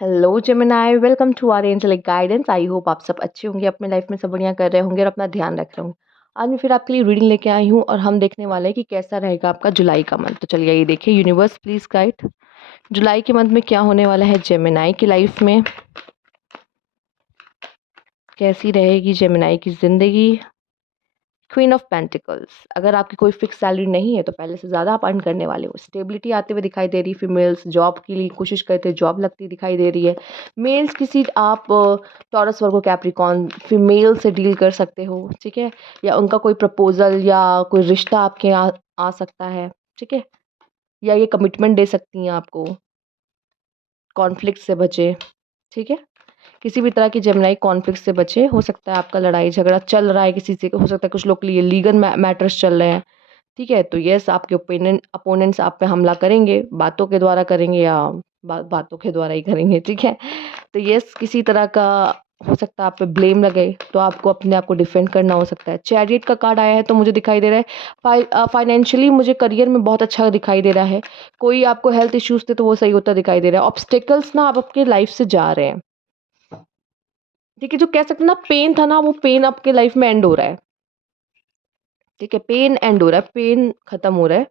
Hello Gemini, welcome to our angelic guidance. I hope आप सब अच्छे होंगे, अपने लाइफ में सब बढ़िया कर रहे होंगे और अपना ध्यान रख रहे होंगे। आज मैं फिर आपके लिए रीडिंग लेके आई हूँ और हम देखने वाले हैं कि कैसा रहेगा आपका जुलाई का मंथ। तो चलिए ये देखिए, यूनिवर्स प्लीज गाइड जुलाई के मंथ में क्या होने वाला है जेमिनाई की लाइफ में। कैसी रहेगी जेमिनाई की जिंदगी। क्वीन ऑफ पेंटिकल्स, अगर आपकी कोई फिक्स सैलरी नहीं है तो पहले से ज़्यादा आप अर्न करने वाले हो। स्टेबिलिटी आते हुए दिखाई दे रही। फीमेल्स जॉब के लिए कोशिश करते जॉब लगती दिखाई दे रही है। मेल्स किसी आप टॉरस वर्गो कैप्रिकॉन फीमेल से डील कर सकते हो, ठीक है। या उनका कोई प्रपोजल या कोई रिश्ता आपके आ सकता है, ठीक है। या ये कमिटमेंट दे सकती हैं आपको। कॉन्फ्लिक्ट से बचे, ठीक है। किसी भी तरह की जेमिनाई कॉन्फ्लिक्ट से बचे। हो सकता है आपका लड़ाई झगड़ा चल रहा है किसी से, हो सकता है कुछ लोग के लिए लीगल मैटर्स चल रहे हैं, ठीक है। तो यस, आपके अपोनेंट्स आप पे हमला करेंगे, बातों के द्वारा करेंगे या बातों के द्वारा ही करेंगे, ठीक है। तो यस, किसी तरह का हो सकता है आप पे ब्लेम लगे, तो आपको अपने आप को डिफेंड करना हो सकता है। चैरियट का कार्ड आया है तो मुझे दिखाई दे रहा है फाइनेंशियली मुझे करियर में बहुत अच्छा दिखाई दे रहा है। कोई आपको हेल्थ इश्यूज थे तो वो सही होता दिखाई दे रहा है। ऑब्स्टेकल्स ना आप आपके लाइफ से जा रहे हैं, ठीक है। जो कह सकते हैं ना पेन था ना, वो पेन आपके लाइफ में एंड हो रहा है, ठीक है। पेन एंड हो रहा है, पेन खत्म हो रहा है।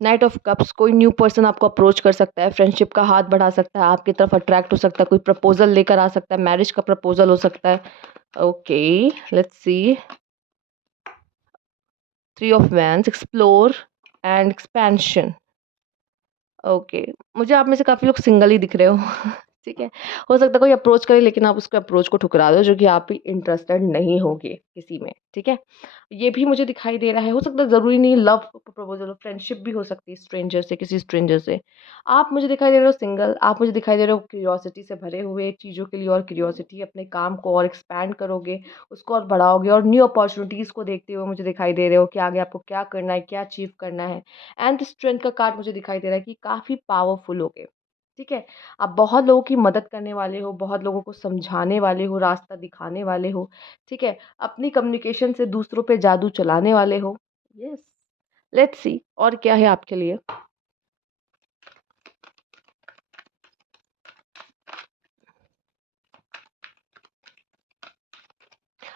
नाइट ऑफ कप्स, कोई न्यू पर्सन आपको अप्रोच कर सकता है, फ्रेंडशिप का हाथ बढ़ा सकता है, आपकी तरफ अट्रैक्ट हो सकता है, कोई प्रपोजल लेकर आ सकता है, मैरिज का प्रपोजल हो सकता है। Okay, let's see. Three of wands, explore and expansion. Okay, मुझे आप में से काफ़ी लोग सिंगल ही दिख रहे हो ठीक है। हो सकता है कोई अप्रोच करे लेकिन आप उसके अप्रोच को ठुकरा दो, जो कि आप भी इंटरेस्टेड नहीं होगे किसी में, ठीक है। ये भी मुझे दिखाई दे रहा है। हो सकता है ज़रूरी नहीं लव प्रपोजल हो, फ्रेंडशिप भी हो सकती है स्ट्रेंजर से, किसी स्ट्रेंजर से। आप मुझे दिखाई दे रहे हो सिंगल, आप मुझे दिखाई दे रहे हो क्यूरियोसिटी से भरे हुए, चीज़ों के लिए और क्यूरियोसिटी, अपने काम को और एक्सपैंड करोगे, उसको और बढ़ाओगे और न्यू अपॉर्चुनिटीज़ को देखते हुए मुझे दिखाई दे रहे हो कि आगे आपको क्या करना है, क्या अचीव करना है। एंड स्ट्रेंथ का कार्ड मुझे दिखाई दे रहा है कि काफ़ी पावरफुल हो गए, ठीक है। आप बहुत लोगों की मदद करने वाले हो, बहुत लोगों को समझाने वाले हो, रास्ता दिखाने वाले हो, ठीक है। अपनी कम्युनिकेशन से दूसरों पे जादू चलाने वाले हो। यस, लेट्स सी और क्या है आपके लिए।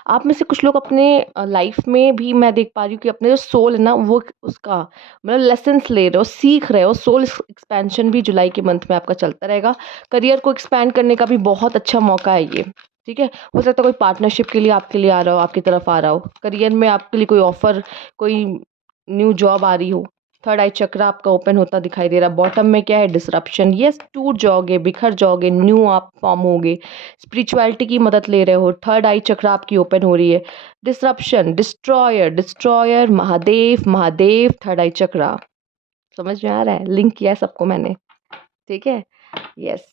आप में से कुछ लोग अपने लाइफ में भी मैं देख पा रही हूँ कि अपने जो सोल है ना वो उसका मतलब लेसन्स ले रहे हो, सीख रहे हो। सोल एक्सपेंशन भी जुलाई के मंथ में आपका चलता रहेगा। करियर को एक्सपैंड करने का भी बहुत अच्छा मौका है ये, ठीक है। हो सकता है कोई पार्टनरशिप के लिए आपके लिए आ रहा हो, आपकी तरफ आ रहा हो। करियर में आपके लिए कोई ऑफर, कोई न्यू जॉब आ रही हो। थर्ड आई चक्र आपका ओपन होता दिखाई दे रहा है। बॉटम में क्या है, डिसरप्शन। यस, टूट जाओगे, बिखर जाओगे, न्यू आप फॉर्म होगे। स्पिरिचुअलिटी की मदद ले रहे हो। थर्ड आई चक्र आपकी ओपन हो रही है। Disruption, destroyer, destroyer, Mahadev, Mahadev, third eye chakra. समझ में आ रहा है, लिंक किया है सबको मैंने, ठीक है। यस,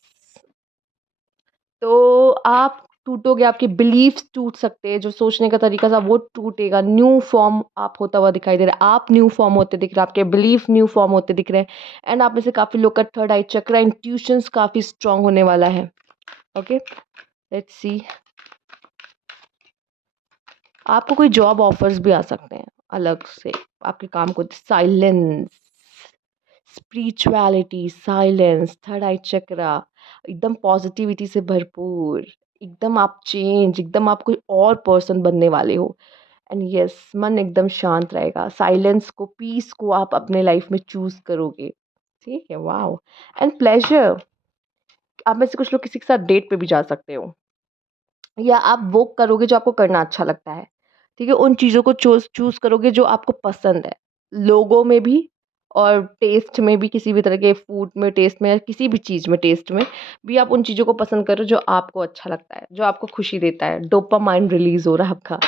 तो आप टूटोगे, आपके बिलीफ्स टूट सकते हैं, जो सोचने का तरीका था वो टूटेगा। न्यू फॉर्म आप होता हुआ दिखाई दे रहा है। आप न्यू फॉर्म होते दिख रहे हैं, आपके बिलीफ न्यू फॉर्म होते दिख रहे हैं। एंड आप में से काफ़ी लोग का थर्ड आई चक्र, इंट्यूशंस काफ़ी स्ट्रांग होने वाला है। Okay, let's see. आपको कोई जॉब ऑफर्स भी आ सकते हैं अलग से आपके काम को। साइलेंस, स्पिरिचुअलिटी, साइलेंस, थर्ड आई चक्रा, एकदम पॉजिटिविटी से भरपूर। एकदम आप चेंज, एकदम आप कोई और पर्सन बनने वाले हो। एंड यस, मन एकदम शांत रहेगा। साइलेंस को, पीस को आप अपने लाइफ में चूज करोगे, ठीक है। Wow, and pleasure. आप में से कुछ लोग किसी के साथ डेट पे भी जा सकते हो, या आप वो करोगे जो आपको करना अच्छा लगता है, ठीक है। उन चीज़ों को चूज़ चूज़ करोगे जो आपको पसंद है, लोगों में भी और टेस्ट में भी। किसी भी तरह के फूड में टेस्ट में या किसी भी चीज़ में टेस्ट में भी आप उन चीज़ों को पसंद करो जो आपको अच्छा लगता है, जो आपको खुशी देता है। डोपामाइन रिलीज़ हो रहा है आपका,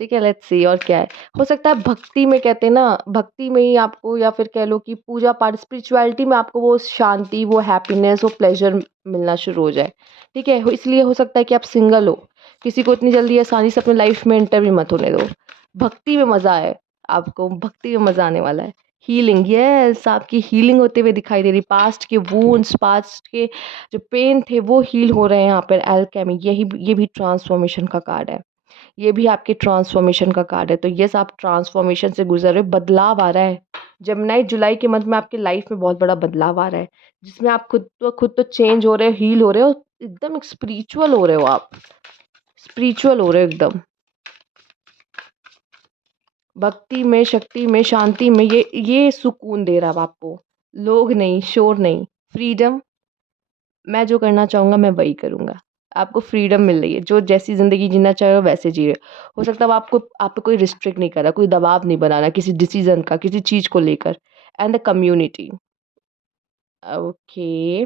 ठीक है। लेट्स सी और क्या है। हो सकता है भक्ति में, कहते हैं ना, भक्ति में ही आपको, या फिर कह लो कि पूजा पाठ, स्पिरिचुअलिटी में आपको वो शांति, वो हैप्पीनेस, वो प्लेजर मिलना शुरू हो जाए, ठीक है। इसलिए हो सकता है कि आप सिंगल हो, किसी को इतनी जल्दी आसानी से अपने लाइफ में एंटर भी मत होने दो। भक्ति में मज़ा है, आपको भक्ति में मज़ा आने वाला है। हीलिंग, यस, आपकी हीलिंग होते हुए दिखाई दे रही। पास्ट के वूंड्स, पास्ट के जो पेन थे वो हील हो रहे हैं यहाँ पर। एल्केमी, ये भी ट्रांसफॉर्मेशन का कार्ड है। ये भी आपके ट्रांसफॉर्मेशन का कार्ड है। तो यस, आप ट्रांसफॉर्मेशन से गुजर रहे हो, बदलाव आ रहा है। जेमिनी जुलाई के मंथ में आपकी लाइफ में बहुत बड़ा बदलाव आ रहा है, जिसमें आप खुद तो चेंज हो रहे हो, हील हो रहे हो, एकदम एक स्पिरिचुअल हो रहे हो, आप स्पिरिचुअल हो रहे हो एकदम। भक्ति में, शक्ति में, शांति में, ये सुकून दे रहा है आपको। लोग नहीं, शोर नहीं, फ्रीडम। मैं जो करना चाहूँगा मैं वही करूँगा। आपको फ्रीडम मिल रही है, जो जैसी ज़िंदगी जीना चाह रहे हो वैसे जी रहे हो। हो सकता है अब आपको, आप पे कोई रिस्ट्रिक्ट नहीं कर रहा, कोई दबाव नहीं बनाना किसी डिसीज़न का, किसी चीज़ को लेकर। And the community, okay,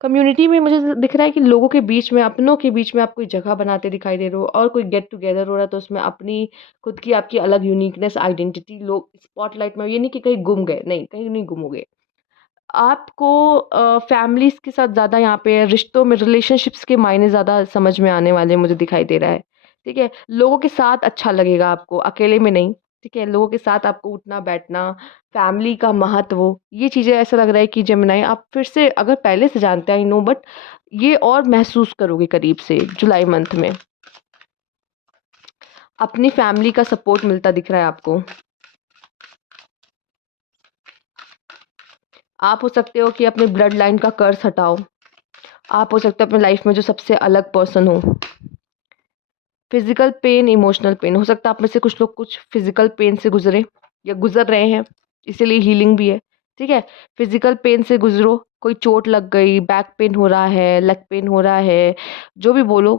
community में मुझे दिख रहा है कि लोगों के बीच में, अपनों के बीच में आप कोई जगह बनाते दिखाई दे रहे हो, और कोई गेट टुगेदर हो रहा है तो उसमें अपनी खुद की आपकी अलग यूनिकनेस, आइडेंटिटी लोग स्पॉटलाइट में, ये नहीं कि कहीं गुम गए, नहीं, कहीं नहीं गुम हो गए। आपको फैमिलीज़ के साथ ज़्यादा यहाँ पे रिश्तों में, रिलेशनशिप्स के मायने ज़्यादा समझ में आने वाले मुझे दिखाई दे रहा है, ठीक है? लोगों के साथ अच्छा लगेगा आपको, अकेले में नहीं, ठीक है? लोगों के साथ आपको उठना-बैठना, फैमिली का महत्व, ये चीज़ें ऐसा लग रहा है कि जेमिनी आप फिर से, अगर पहले से जानते हैं आई नो, बट ये और महसूस करोगे करीब से जुलाई मंथ में। अपनी फैमिली का सपोर्ट मिलता दिख रहा है आपको। आप हो सकते हो कि अपने ब्लड लाइन का कर्स हटाओ। आप हो सकते हो अपनी लाइफ में जो सबसे अलग पर्सन हो। फिजिकल पेन, इमोशनल पेन, हो सकता है आप में से कुछ लोग कुछ फिजिकल पेन से गुजरे या गुजर रहे हैं, इसीलिए हीलिंग भी है, ठीक है? फिजिकल पेन से गुजरो, कोई चोट लग गई, बैक पेन हो रहा है, लेग पेन हो रहा है, जो भी बोलो,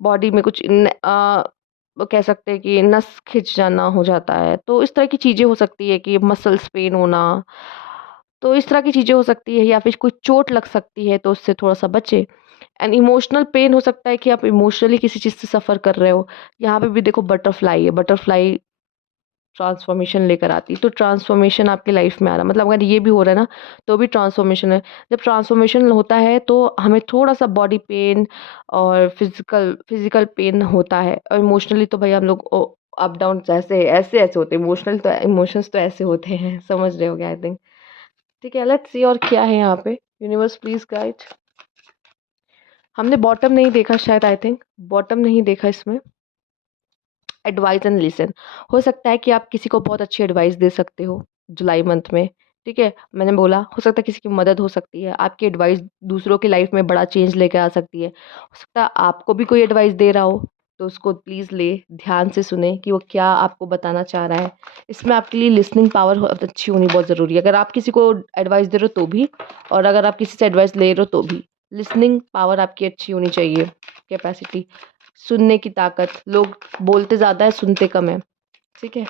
बॉडी में कुछ वो कह सकते हैं कि नस खिंच जाना हो जाता है, तो इस तरह की चीज़ें हो सकती है कि मसल्स पेन होना, तो इस तरह की चीज़ें हो सकती है, या फिर कोई चोट लग सकती है तो उससे थोड़ा सा बचे। एंड इमोशनल पेन हो सकता है कि आप इमोशनली किसी चीज़ से सफ़र कर रहे हो। यहाँ पे भी देखो बटरफ्लाई है, बटरफ्लाई ट्रांसफॉर्मेशन लेकर आती है, तो ट्रांसफॉर्मेशन आपकी लाइफ में आ रहा है, मतलब अगर ये भी हो रहा है ना, तो भी ट्रांसफॉर्मेशन है। जब ट्रांसफॉर्मेशन होता है तो हमें थोड़ा-सा बॉडी पेन और फिज़िकल पेन होता है, और इमोशनली तो भई हम लोग अप डाउन ऐसे-ऐसे होते हैं, इमोशंस तो ऐसे होते हैं, समझ रहे होगे आई थिंक। ठीक है, लेट्स सी और क्या है यहाँ पे? Universe please guide. हमने बॉटम नहीं देखा शायद, आई थिंक बॉटम नहीं देखा इसमें। एडवाइस एंड लिसन, हो सकता है कि आप किसी को बहुत अच्छी एडवाइस दे सकते हो जुलाई मंथ में, ठीक है? मैंने बोला हो सकता है किसी की मदद हो सकती है, आपकी एडवाइस दूसरों की लाइफ में बड़ा चेंज लेकर आ सकती है। हो सकता है आपको भी कोई एडवाइस दे रहा हो, तो उसको प्लीज़ ले ध्यान से सुने कि वो क्या आपको बताना चाह रहा है। इसमें आपके लिए लिसनिंग पावर अच्छी होनी बहुत ज़रूरी है, अगर आप किसी को एडवाइस दे रहे हो तो भी, और अगर आप किसी से एडवाइस ले रहे हो तो भी। लिसनिंग पावर आपकी अच्छी होनी चाहिए, कैपेसिटी, सुनने की ताकत। लोग बोलते ज़्यादा है, सुनते कम है, ठीक है?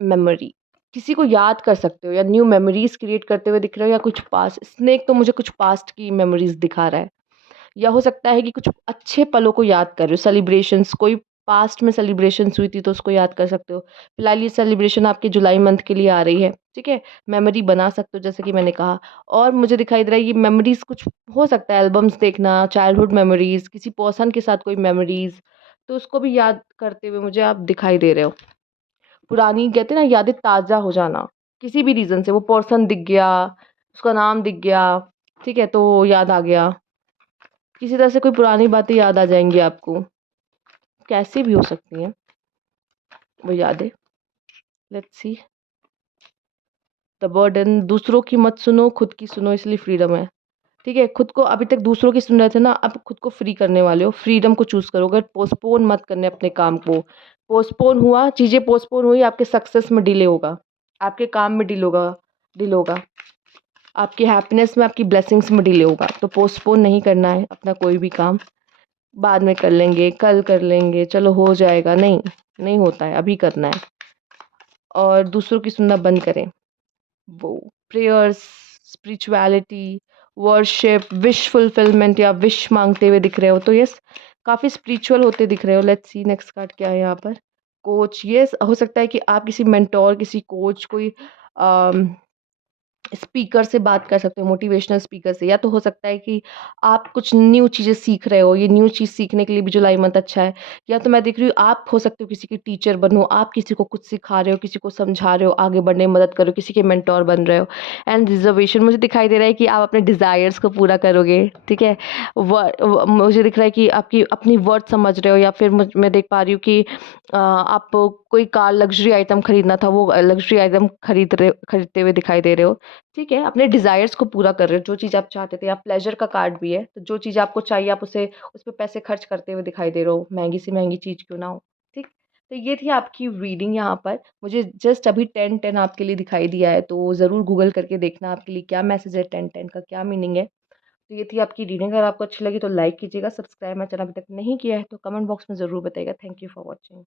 मेमोरी, किसी को याद कर सकते हो या न्यू मेमोरीज़ क्रिएट करते हुए दिख रहे हो, या कुछ पास्ट, स्नेक तो मुझे कुछ पास्ट की मेमोरीज़ दिखा रहा है। या हो सकता है कि कुछ अच्छे पलों को याद कर रहे हो, सेलिब्रेशंस, कोई पास्ट में सेलिब्रेशंस हुई थी तो उसको याद कर सकते हो। फिलहाल ये सेलिब्रेशन आपके जुलाई मंथ के लिए आ रही है, ठीक है? मेमोरी बना सकते हो जैसे कि मैंने कहा, और मुझे दिखाई दे रहा है ये मेमोरीज़ कुछ हो सकता है एल्बम्स देखना, चाइल्डहुड मेमोरीज़, किसी पर्सन के साथ कोई मेमोरीज़, तो उसको भी याद करते हुए मुझे आप दिखाई दे रहे हो। पुरानी कहते हैं ना यादें ताज़ा हो जाना, किसी भी रीज़न से, वो पर्सन दिख गया, उसका नाम दिख गया, ठीक है? तो याद आ गया। किसी तरह से कोई पुरानी बातें याद आ जाएँगी आपको, कैसी भी हो सकती हैं वो यादें। लेट्स सी द बर्डन, दूसरों की मत सुनो, खुद की सुनो, इसलिए फ्रीडम है। ठीक है? खुद को अभी तक दूसरों की सुन रहे थे ना, अब खुद को फ्री करने वाले हो, फ्रीडम को चूज़ करोगे, पोस्टपोन मत करने अपने काम को। पोस्टपोन हुआ, चीज़ें पोस्टपोन हुई, आपके सक्सेस में डिले होगा, आपके काम में डिले होगा, आपकी हैप्पीनेस में, आपकी ब्लेसिंग्स में डिले होगा। तो पोस्टपोन नहीं करना है अपना कोई भी काम, बाद में कर लेंगे, कल कर लेंगे, चलो हो जाएगा, नहीं, नहीं होता है, अभी करना है। और दूसरों की सुनना बंद करें। वो prayers, spirituality, worship, wish fulfilment या विश मांगते हुए दिख रहे हो, तो यस, काफ़ी स्पिरिचुअल होते दिख रहे हो। लेट्स सी नेक्स्ट कार्ड क्या है यहाँ पर? कोच, यस, हो सकता है कि आप किसी मेंटोर, किसी कोच, कोई स्पीकर से बात कर सकते हो, मोटिवेशनल स्पीकर से। या तो हो सकता है कि आप कुछ न्यू चीज़ें सीख रहे हो, ये न्यू चीज़ सीखने के लिए भी जुलाई मंथ अच्छा है। या तो मैं देख रही हूँ आप हो सकते हो किसी की टीचर बनो, आप किसी को कुछ सिखा रहे हो, किसी को समझा रहे हो, आगे बढ़ने में मदद कर रहे हो, किसी के मेंटोर बन रहे हो। एंड रिज़र्वेशन मुझे दिखाई दे रहा है कि आप अपने डिज़ायर्स को पूरा करोगे, ठीक है? मुझे दिख रहा है कि आपकी अपनी वर्थ समझ रहे हो, या फिर मैं देख पा रही हूँ कि आप कोई कार लग्ज़री आइटम खरीदना था, वो लग्ज़री आइटम खरीदते हुए दिखाई दे रहे हो। ठीक है, अपने डिज़ायर्स को पूरा कर रहे हो, जो चीज़ आप चाहते थे। या प्लेज़र का कार्ड भी है, तो जो चीज़ आपको चाहिए आप उसे उस पे पैसे खर्च करते हुए दिखाई दे रहे हो, महँगी से महँगी चीज़ क्यों ना हो, ठीक? तो ये थी आपकी रीडिंग यहाँ पर। मुझे जस्ट अभी 10-10 आपके लिए दिखाई दिया है, तो ज़रूर गूगल करके देखना आपके लिए क्या मैसेज है, 10-10 का क्या मीनिंग है। तो ये थी आपकी रीडिंग। अगर आपको अच्छी लगी तो लाइक कीजिएगा, सब्सक्राइब मेरा चैनल अभी तक नहीं किया है तो कमेंट बॉक्स में ज़रूर बताइएगा। Thank you for watching.